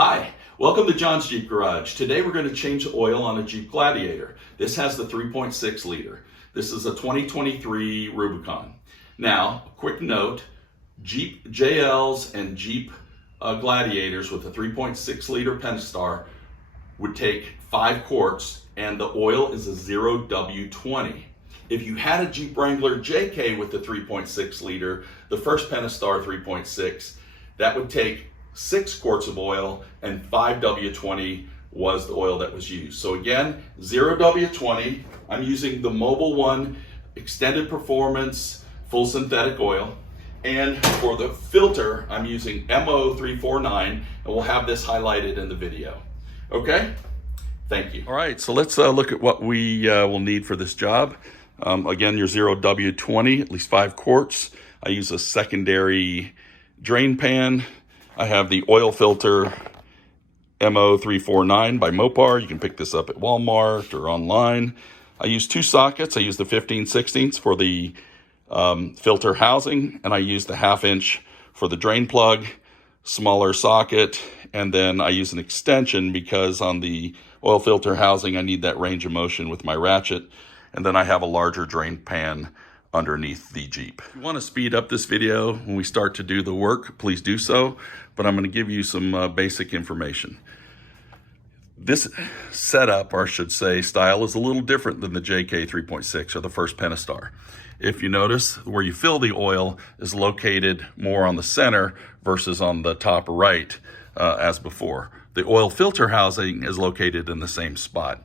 Hi, welcome to John's Jeep Garage. Today we're going to change the oil on a Jeep Gladiator. This has the 3.6 liter. This is a 2023 Rubicon. Now, a quick note, Jeep JLs and Jeep Gladiators with a 3.6 liter Pentastar would take 5 quarts and the oil is a 0W20. If you had a Jeep Wrangler JK with the 3.6 liter, the first Pentastar 3.6, that would take 6 quarts of oil and 5 W20 was the oil that was used. So again, 0 W20, I'm using the MOBIL 1 extended performance full synthetic oil. And for the filter, I'm using MO-349, and we'll have this highlighted in the video. Okay, thank you. All right, so let's look at what we will need for this job. Again, your 0 W20, at least 5 quarts. I use a secondary drain pan. I have the oil filter MO-349 by Mopar. You can pick this up at Walmart or online. I use 2 sockets. I use the 15/16 for the filter housing, and I use the 1/2 inch for the drain plug, smaller socket, and then I use an extension because on the oil filter housing, I need that range of motion with my ratchet, and then I have a larger drain pan underneath the Jeep. If you want to speed up this video when we start to do the work, please do so, but I'm going to give you some basic information. This setup, or I should say style, is a little different than the JK 3.6 or the first Pentastar. If you notice, where you fill the oil is located more on the center versus on the top right as before. The oil filter housing is located in the same spot.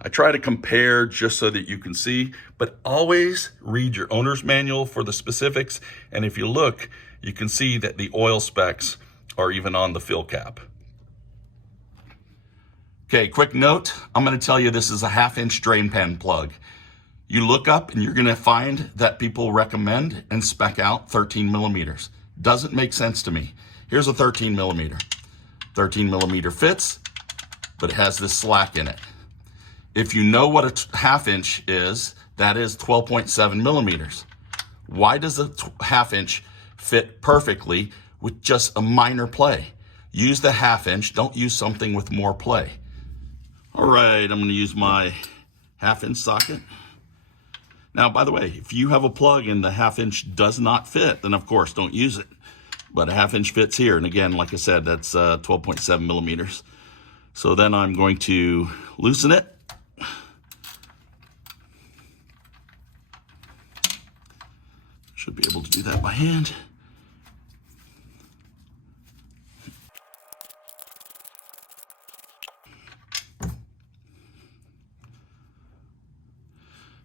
I try to compare just so that you can see, but always read your owner's manual for the specifics. And if you look, you can see that the oil specs are even on the fill cap. Okay, quick note, I'm gonna tell you this is a 1/2 inch drain pan plug. You look up and you're gonna find that people recommend and spec out 13 millimeters. Doesn't make sense to me. Here's a 13 millimeter. 13 millimeter fits, but it has this slack in it. If you know what a 1/2 inch is, that is 12.7 millimeters. Why does a 1/2 inch fit perfectly with just a minor play? Use the 1/2 inch, don't use something with more play. All right, I'm gonna use my 1/2 inch socket. Now, by the way, if you have a plug and the 1/2 inch does not fit, then of course don't use it. But a 1/2 inch fits here. And again, like I said, that's 12.7 millimeters. So then I'm going to loosen it. Should be able to do that by hand.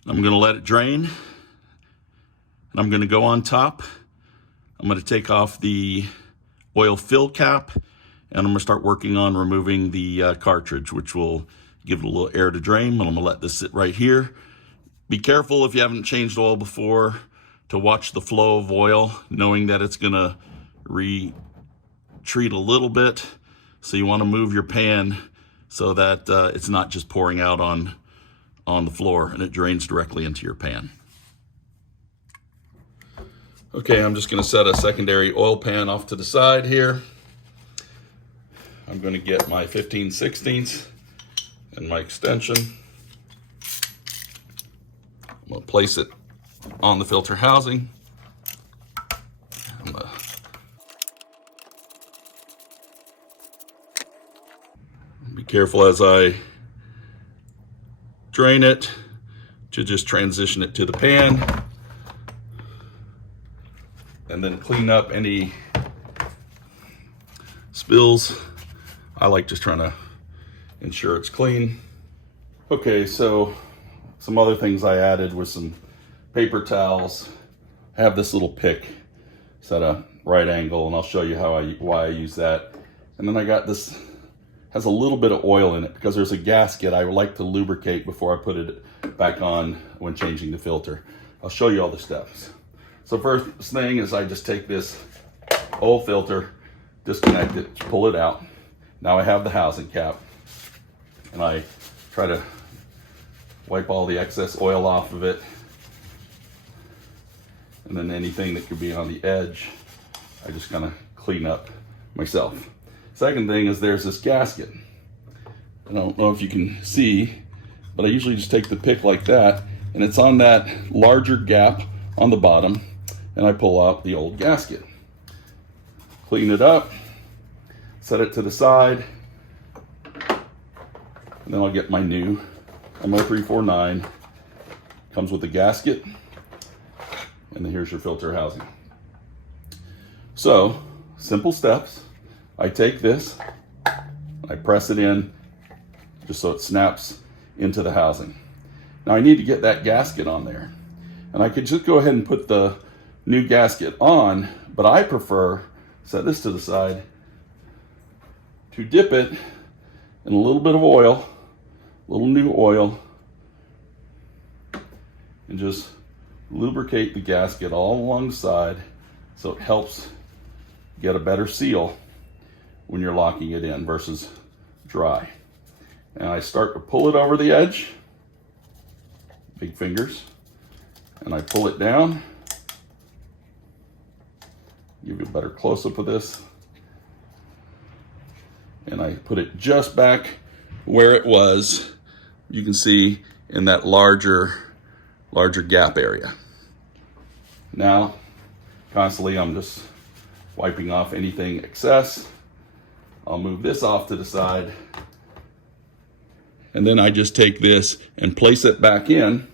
I'm going to let it drain, and I'm going to go on top. I'm going to take off the oil fill cap, and I'm going to start working on removing the cartridge, which will give it a little air to drain. And I'm going to let this sit right here. Be careful if you haven't changed oil before to watch the flow of oil, knowing that it's going to retreat a little bit. So you want to move your pan so that it's not just pouring out on the floor and it drains directly into your pan. Okay, I'm just going to set a secondary oil pan off to the side here. I'm going to get my 15/16 and my extension. I'm going to place it on the filter housing. Be careful as I drain it to just transition it to the pan, and then clean up any spills. I like just trying to ensure it's clean. Okay, so some other things I added was some paper towels. I have this little pick set a right angle, and I'll show you why I use that. And then I got this, has a little bit of oil in it because there's a gasket I like to lubricate before I put it back on when changing the filter. I'll show you all the steps. So first thing is I just take this oil filter, disconnect it, pull it out. Now I have the housing cap, and I try to wipe all the excess oil off of it. And then anything that could be on the edge, I just kind of clean up myself. Second thing is there's this gasket. I don't know if you can see, but I usually just take the pick like that, and it's on that larger gap on the bottom, and I pull out the old gasket. Clean it up, set it to the side, and then I'll get my new MO-349. Comes with the gasket, and then here's your filter housing. So, simple steps. I take this, I press it in, just so it snaps into the housing. Now I need to get that gasket on there. And I could just go ahead and put the new gasket on, but I prefer, set this to the side, to dip it in a little bit of oil, a little new oil, and just lubricate the gasket all along the side so it helps get a better seal when you're locking it in versus dry. And I start to pull it over the edge, big fingers, and I pull it down. Give you a better close-up of this. And I put it just back where it was, you can see, in that larger gap area. Now, constantly I'm just wiping off anything excess. I'll move this off to the side. And then I just take this and place it back in.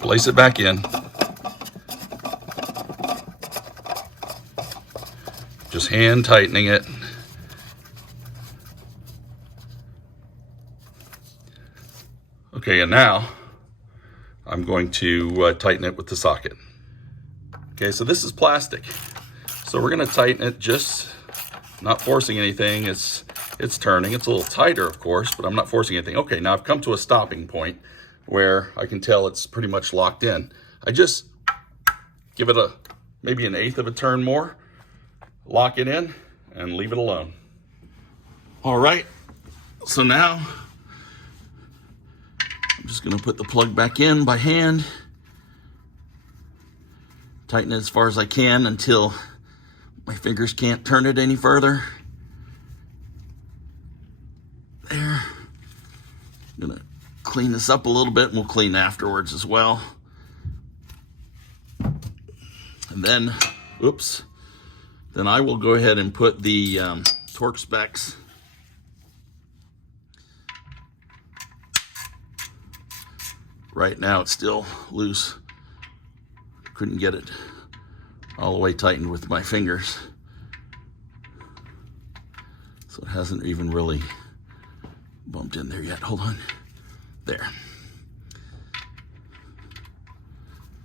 Place it back in. Just hand tightening it. Okay, and now I'm going to tighten it with the socket. Okay, so this is plastic. So we're gonna tighten it, just not forcing anything. It's turning. It's a little tighter, of course, but I'm not forcing anything. Okay, now I've come to a stopping point where I can tell it's pretty much locked in. I just give it maybe an eighth of a turn more, lock it in, and leave it alone. All right, so now I'm just gonna put the plug back in by hand, tighten it as far as I can until my fingers can't turn it any further. There. I'm gonna clean this up a little bit, and we'll clean afterwards as well. And then, oops, then I will go ahead and put the torque specs right now. It's still loose. Couldn't get it all the way tightened with my fingers. So it hasn't even really bumped in there yet. Hold on. There.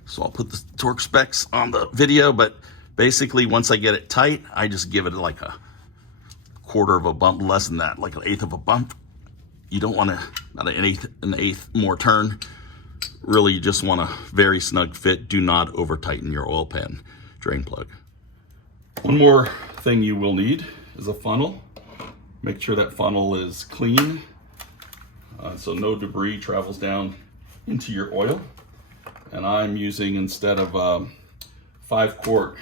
So I'll put the torque specs on the video, but basically once I get it tight, I just give it like a quarter of a bump, less than that, like an eighth of a bump. You don't want to, not an eighth more turn. Really, you just want a very snug fit. Do not over tighten your oil pan drain plug. One more thing you will need is a funnel. Make sure that funnel is clean, so no debris travels down into your oil. And I'm using, instead of 5 quart,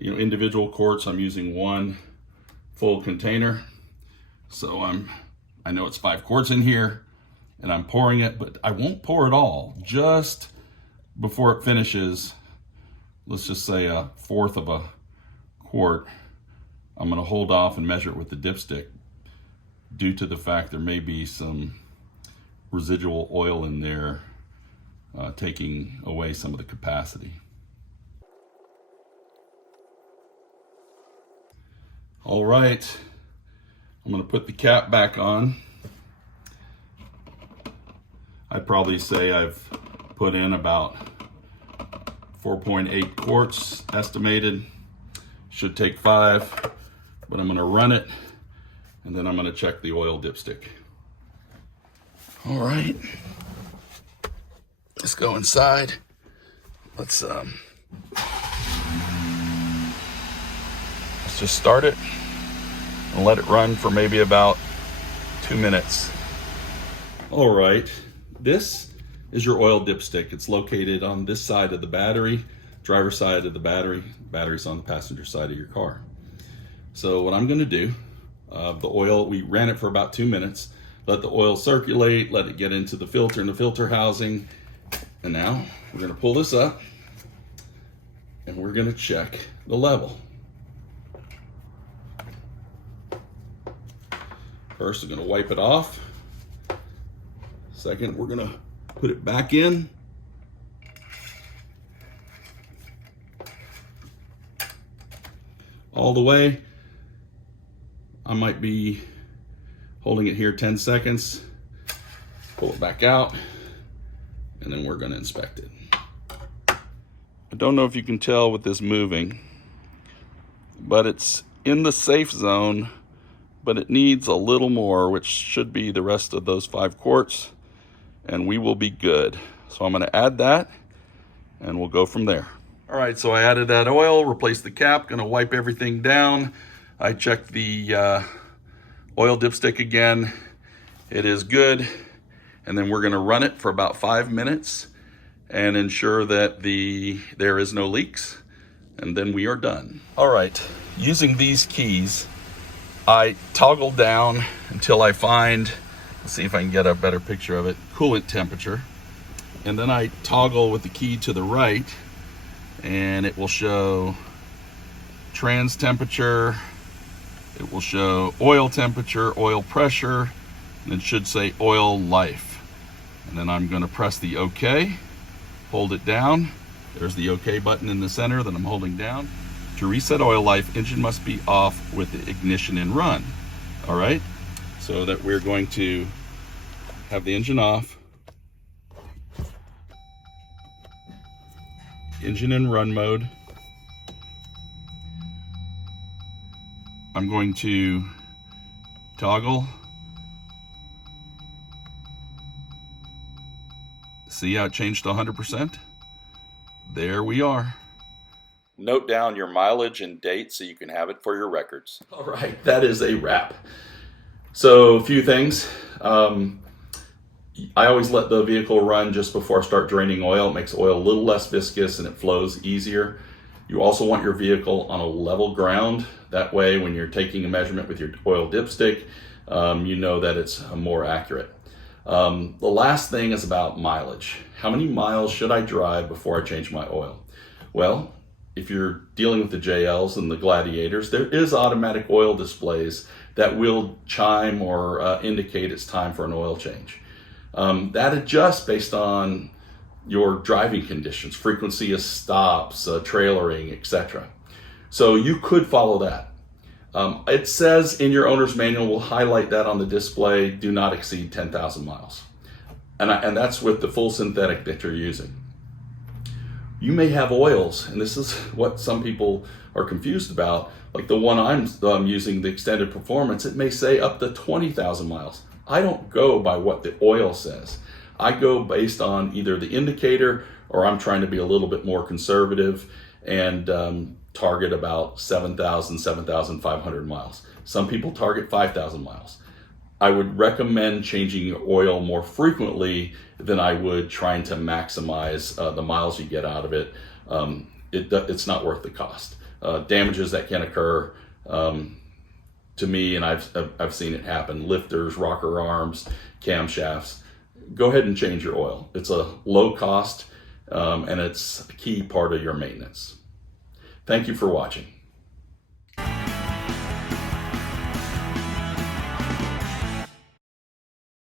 individual quarts, I'm using 1 full container. So I know it's 5 quarts in here, and I'm pouring it, but I won't pour it all. Just before it finishes, let's just say 1/4 of a quart, I'm gonna hold off and measure it with the dipstick, due to the fact there may be some residual oil in there, taking away some of the capacity. All right, I'm gonna put the cap back on. I'd probably say I've put in about 4.8 quarts estimated. Should take 5, but I'm gonna run it, and then I'm gonna check the oil dipstick. All right, let's go inside. Let's just start it and let it run for maybe about 2 minutes. All right, this is your oil dipstick. It's located on this side of the battery, driver's side of the battery. Battery's on the passenger side of your car. So what I'm gonna do, the oil, we ran it for about 2 minutes, let the oil circulate, let it get into the filter and the filter housing. And now we're gonna pull this up and we're gonna check the level. First, I'm gonna wipe it off. Second, we're gonna put it back in. All the way. I might be holding it here 10 seconds. Pull it back out, and then we're gonna inspect it. I don't know if you can tell with this moving, but it's in the safe zone, but it needs a little more, which should be the rest of those 5 quarts, and we will be good. So I'm gonna add that, and we'll go from there. All right, so I added that oil, replaced the cap, gonna wipe everything down. I checked the oil dipstick again. It is good. And then we're gonna run it for about 5 minutes and ensure that there is no leaks. And then we are done. All right, using these keys, I toggle down until I find, let's see if I can get a better picture of it, coolant temperature. And then I toggle with the key to the right and it will show trans temperature, it will show oil temperature, oil pressure, and it should say oil life. And then I'm gonna press the OK, hold it down. There's the OK button in the center that I'm holding down. To reset oil life, engine must be off with the ignition in run. All right, so that we're going to have the engine off. Engine in run mode. I'm going to toggle. See how it changed to 100%? There we are. Note down your mileage and date so you can have it for your records. All right, that is a wrap. So a few things. I always let the vehicle run just before I start draining oil. It makes oil a little less viscous and it flows easier. You also want your vehicle on a level ground. That way, when you're taking a measurement with your oil dipstick, you know that it's more accurate. The last thing is about mileage. How many miles should I drive before I change my oil? Well, if you're dealing with the JLs and the Gladiators, there is automatic oil displays that will chime or indicate it's time for an oil change. That adjusts based on your driving conditions, frequency of stops, trailering, etc. So you could follow that. It says in your owner's manual, we'll highlight that on the display, do not exceed 10,000 miles. And that's with the full synthetic that you're using. You may have oils, and this is what some people are confused about, like the one I'm using, the extended performance, it may say up to 20,000 miles. I don't go by what the oil says. I go based on either the indicator or I'm trying to be a little bit more conservative and target about 7,000, 7,500 miles. Some people target 5,000 miles. I would recommend changing your oil more frequently than I would trying to maximize the miles you get out of it. It's not worth the cost. Damages that can occur to me, and I've seen it happen, lifters, rocker arms, camshafts. Go ahead and change your oil. It's a low cost and it's a key part of your maintenance. Thank you for watching.